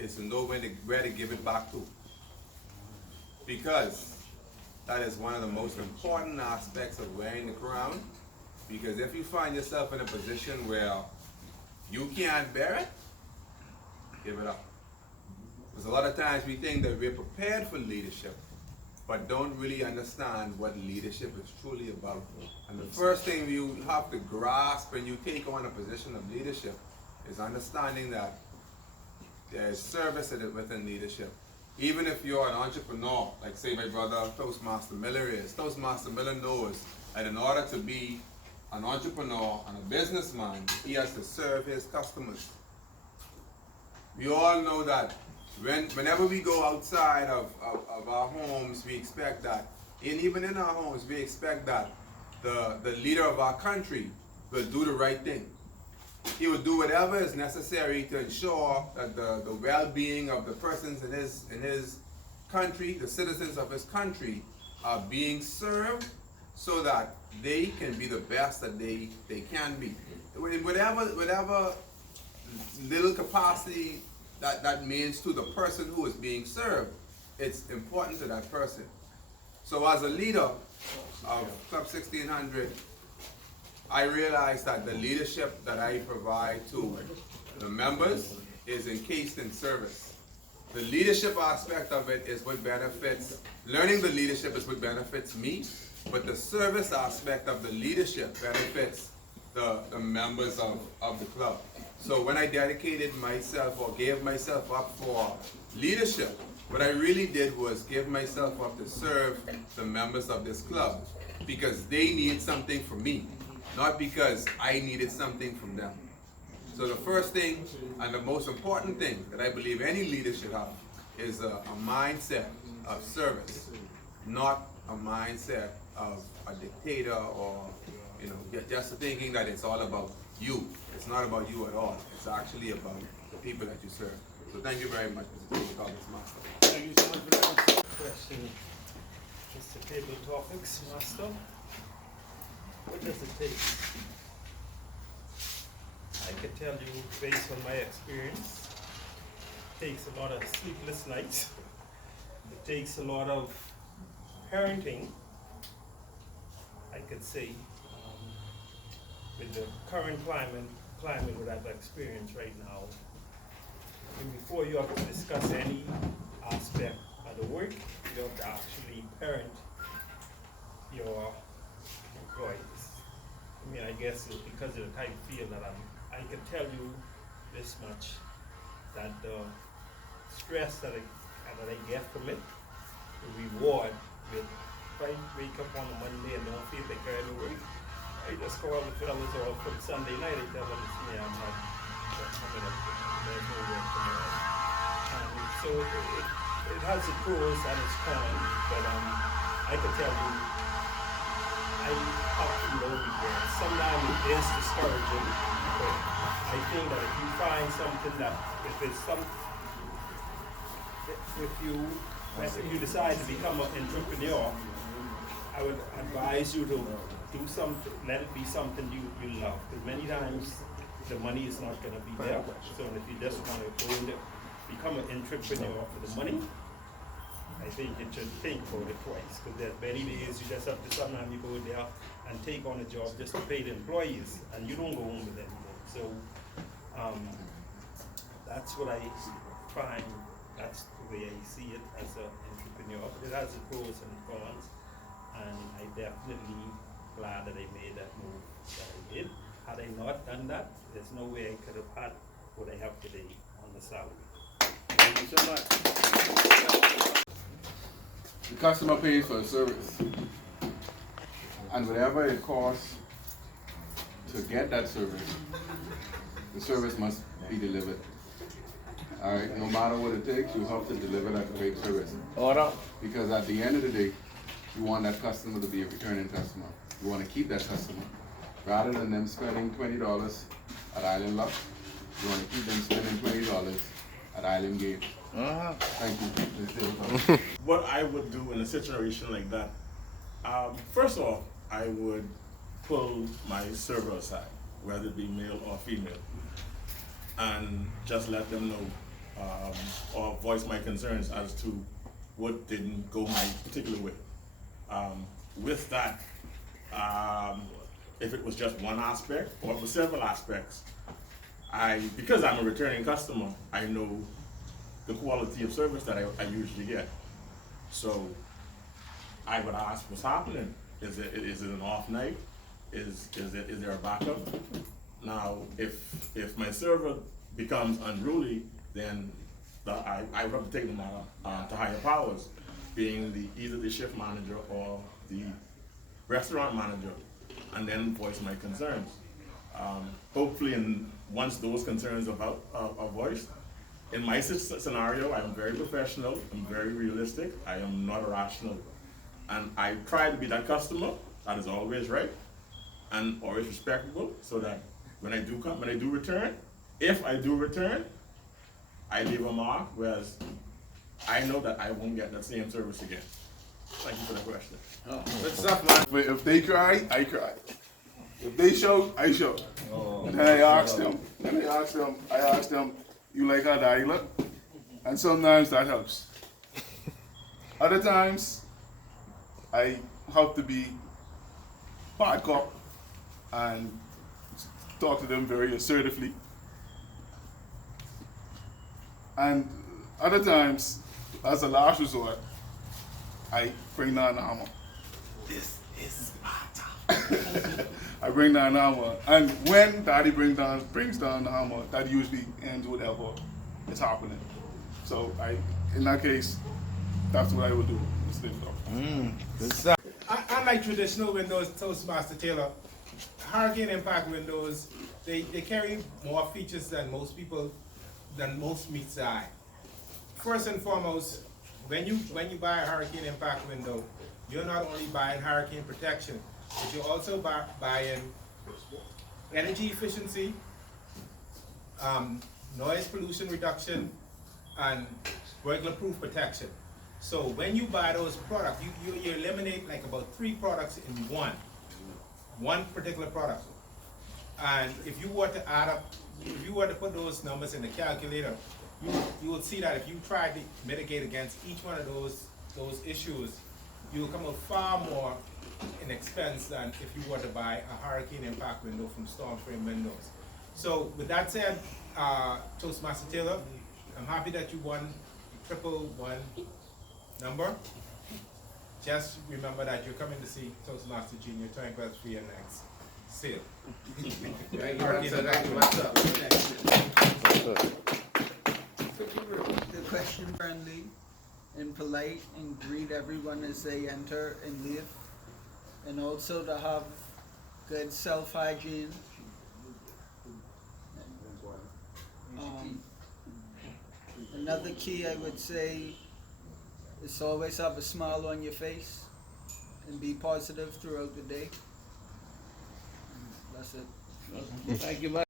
is to know where to give it back to. Because that is one of the most important aspects of wearing the crown. Because if you find yourself in a position where you can't bear it, give it up. Because a lot of times we think that we're prepared for leadership, but don't really understand what leadership is truly about. And the first thing you have to grasp when you take on a position of leadership is understanding that there is service within leadership. Even if you're an entrepreneur, like say my brother Toastmaster Miller is, Toastmaster Miller knows that in order to be an entrepreneur and a businessman, he has to serve his customers. We all know that whenever we go outside of our homes, we expect that, and even in our homes, we expect that the leader of our country will do the right thing. He will do whatever is necessary to ensure that the well-being of the persons in his country, the citizens of his country, are being served so that they can be the best that they can be. Whatever little capacity that means to the person who is being served, it's important to that person. So as a leader of Club 1600, I realize that the leadership that I provide to the members is encased in service. The leadership aspect of it is what benefits, learning the leadership is what benefits me, but the service aspect of the leadership benefits the members of the club. So when I dedicated myself or gave myself up for leadership, what I really did was give myself up to serve the members of this club because they need something from me, not because I needed something from them. So the first thing and the most important thing that I believe any leader should have is a mindset of service, not a mindset of a dictator or just thinking that it's all about you. It's not about you at all. It's actually about the people that you serve. So thank you very much, Mr. Table Topics Master. Thank you so much for that question, Mr. Table Topics Master. What does it take? I can tell you, based on my experience, it takes a lot of sleepless nights. It takes a lot of parenting, I could say, with the current climate that I've experienced right now. And before you have to discuss any aspect of the work, you have to actually parent your employees. I mean, I guess it's because of the type of field that I can tell you this much, that the stress that I get from it, the reward with, if I wake up on a Monday and don't feel like I do work, I just call the fellas off from Sunday night and tell them it's me, I'm not coming up, there's no work tomorrow. So it has its pros and its cons, but I can tell you, I have to know people. Sometimes it is discouraging, but I think that if you find something that, if you decide to become an entrepreneur, I would advise you to do something, let it be something you love. Because many times the money is not going to be there. So if you just want to go in there, become an entrepreneur for the money, I think you should think about it twice. Because there's many days you just have to, sometimes you go there and take on a job just to pay the employees, and you don't go home with anything. So that's what I find, that's the way I see it as an entrepreneur. It has its pros and cons, and I definitely glad that I made that move that I did. Had I not done that, there's no way I could have had what I have today on the salary. Thank you so much. The customer pays for a service, and whatever it costs to get that service, the service must be delivered. All right, no matter what it takes, you have to deliver that great service. Order. Because at the end of the day, you want that customer to be a returning customer. You want to keep that customer. Rather than them spending $20 at Island Luck, you want to keep them spending $20 at Island Gate. Thank you. What I would do in a situation like that, first off, I would pull my server aside, whether it be male or female, and just let them know or voice my concerns as to what didn't go my particular way. With that, if it was just one aspect or it was several aspects, because I'm a returning customer, I know the quality of service that I usually get. So I would ask, what's happening? Is it an off night? Is there a backup? Now, if my server becomes unruly, then I would have to take the matter to higher powers, being either the shift manager or the restaurant manager, and then voice my concerns. Hopefully, once those concerns are voiced, in my scenario, I'm very professional, I'm very realistic, I am not irrational. And I try to be that customer that is always right and always respectable, so that when I do return, if I do return, I leave a mark, whereas I know that I won't get that same service again. Thank you for the question. Good stuff, man. If they cry, I cry. If they shout, I shout. And then I ask them, you like how daddy look? And sometimes that helps. Other times, I have to be bad cop and talk to them very assertively. And other times, as a last resort, I bring down the hammer. This is Sparta. I bring down the hammer, and when Daddy brings down the hammer, that usually ends whatever is happening. So in that case, that's what I would do. Just lift it up. Good stuff. Unlike traditional windows, Toastmaster Taylor, hurricane impact windows, they carry more features than most meets the eye. First and foremost, when you buy a hurricane impact window, you're not only buying hurricane protection, but you're also buying energy efficiency, noise pollution reduction, and burglar-proof protection. So when you buy those products, you eliminate like about 3 products in one particular product. And if you were to add up, if you were to put those numbers in the calculator, you will see that if you try to mitigate against each one of those issues, you will come up far more in expense than if you were to buy a hurricane impact window from Stormframe Windows. So with that said, Toastmaster Taylor, I'm happy that you won 111 number. Just remember that you're coming to see Toastmaster Junior Twinkles for your next sale. Thank you. What's up? Could you repeat the question? Friendly and polite and greet everyone as they enter and leave, and also to have good self-hygiene. Another key I would say is to always have a smile on your face and be positive throughout the day. That's it. Thank you, Mike.